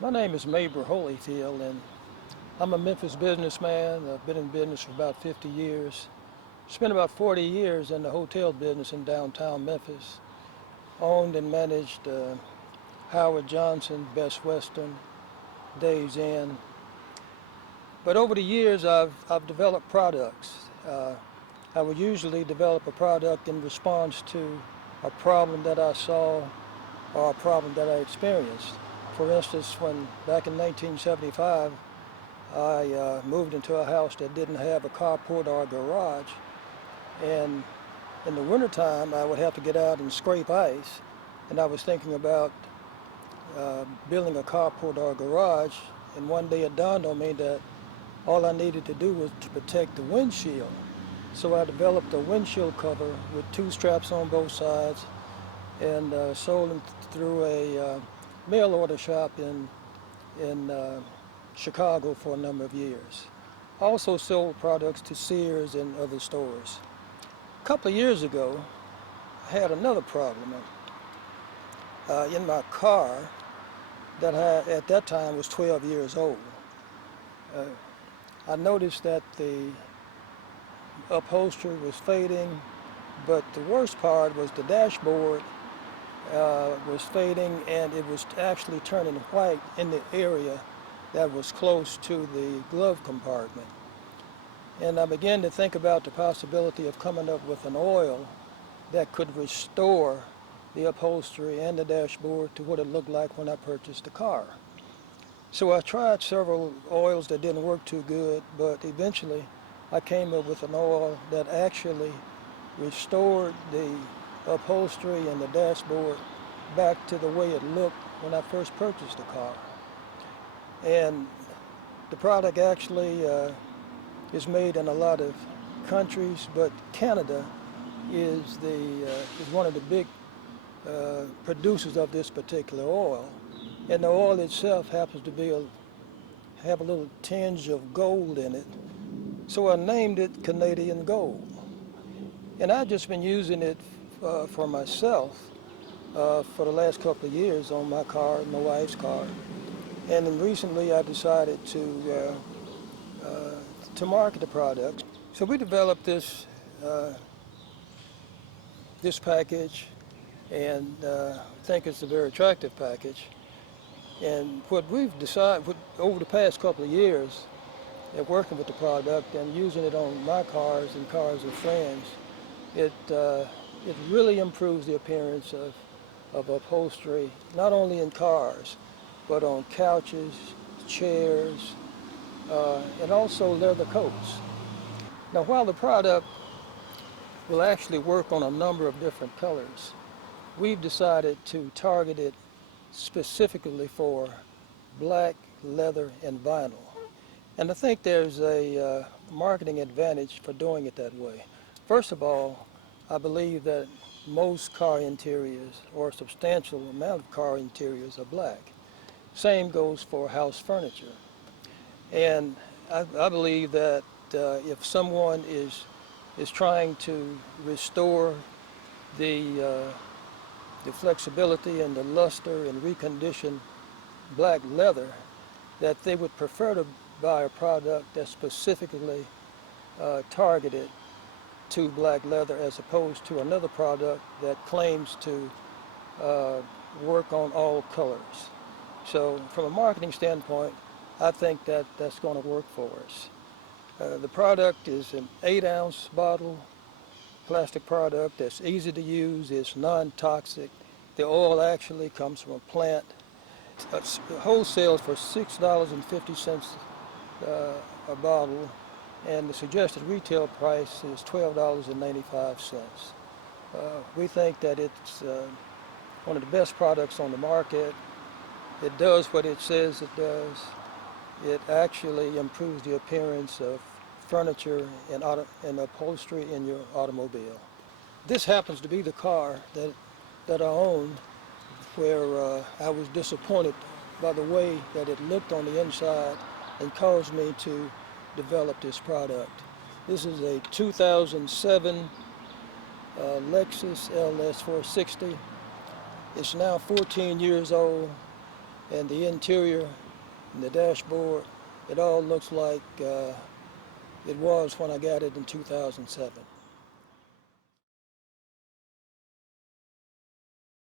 My name is Mabel Holyfield, and I'm a Memphis businessman. I've been in business for about 50 years. Spent about 40 years in the hotel business in downtown Memphis. Owned and managed Howard Johnson, Best Western, Days Inn. But over the years, I've developed products. I would usually develop a product in response to a problem that I saw or a problem that I experienced. For instance, when back in 1975, I moved into a house that didn't have a carport or a garage, and in the wintertime I would have to get out and scrape ice, and I was thinking about building a carport or a garage, and one day it dawned on me that all I needed to do was to protect the windshield. So I developed a windshield cover with two straps on both sides and sold them through a mail order shop in Chicago for a number of years. Also sold products to Sears and other stores. A couple of years ago, I had another problem in my car that at that time was 12 years old. Uh, I noticed that the upholstery was fading, but the worst part was the dashboard was fading, and it was actually turning white in the area that was close to the glove compartment. And I began to think about the possibility of coming up with an oil that could restore the upholstery and the dashboard to what it looked like when I purchased the car. So I tried several oils that didn't work too good, but eventually I came up with an oil that actually restored the upholstery and the dashboard back to the way it looked when I first purchased the car. And the product actually is made in a lot of countries, but Canada is one of the big producers of this particular oil. And the oil itself happens to have a little tinge of gold in it. So I named it Canadian Gold. And I've just been using it for myself for the last couple of years on my car, my wife's car. And then recently I decided to market the product. So we developed this package, and I think it's a very attractive package. And what we've decided over the past couple of years at working with the product and using it on my cars and cars of friends, it really improves the appearance of upholstery, not only in cars, but on couches, chairs, and also leather coats. Now, while the product will actually work on a number of different colors, we've decided to target it specifically for black, leather, and vinyl. And I think there's a marketing advantage for doing it that way. First of all, I believe that most car interiors, or a substantial amount of car interiors, are black. Same goes for house furniture. And I believe that if someone is trying to restore the flexibility and the luster and recondition black leather, that they would prefer to buy a product that's specifically targeted to black leather as opposed to another product that claims to work on all colors. So from a marketing standpoint, I think that that's going to work for us. The product is an 8-ounce bottle, plastic product that's easy to use, it's non-toxic. The oil actually comes from a plant. It's wholesale for $6.50 a bottle, and the suggested retail price is $12.95. We think that it's one of the best products on the market. It does what it says it does. It actually improves the appearance of furniture and upholstery in your automobile. This happens to be the car that I own where I was disappointed by the way that it looked on the inside and caused me to develop this product. This is a 2007 Lexus LS 460. It's now 14 years old, and the interior and the dashboard, it all looks like it was when I got it in 2007.